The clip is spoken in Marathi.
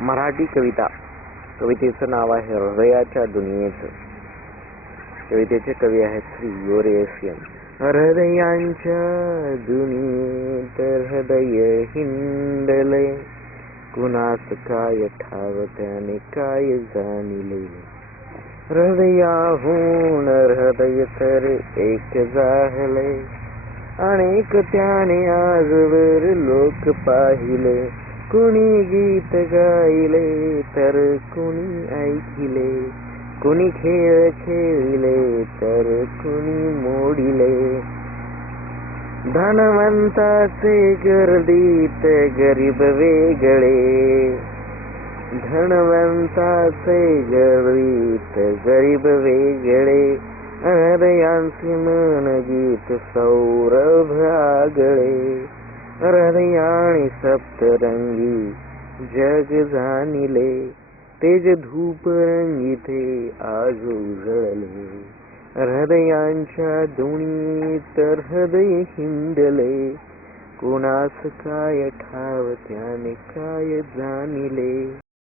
मराठी कविता. कवितेचं नाव आहे हृदयाच्या दुनियेचं. कवितेचे कवी आहेत श्री योरेसियन. हृदयांच्या दुनियेत हृदय हिंडले, कुणास काय ठाव त्याने काय जाणिले. हृदयाहून हृदय तर एक झाले, अनेक त्याने आजवर लोक पाहिले. कुणी गीत गायले तर कुणी ऐकिले, कुणी खेळ खेळले तर कुणी मोडिले. धनवंताचे गर्दीत गरीब वेगळे, धनवंताचे गर्दीत गरीब वेगळे. हृदयांचे मन गीत सौरभ आगळे, हृदयाने सप्तरंगी जग जाणिले. तेज धूप रंगीते आज उजळले, हृदयांच्या दुनियेत हृदय हिंडले. कुणास काय ठाव त्याने काय जाणिले.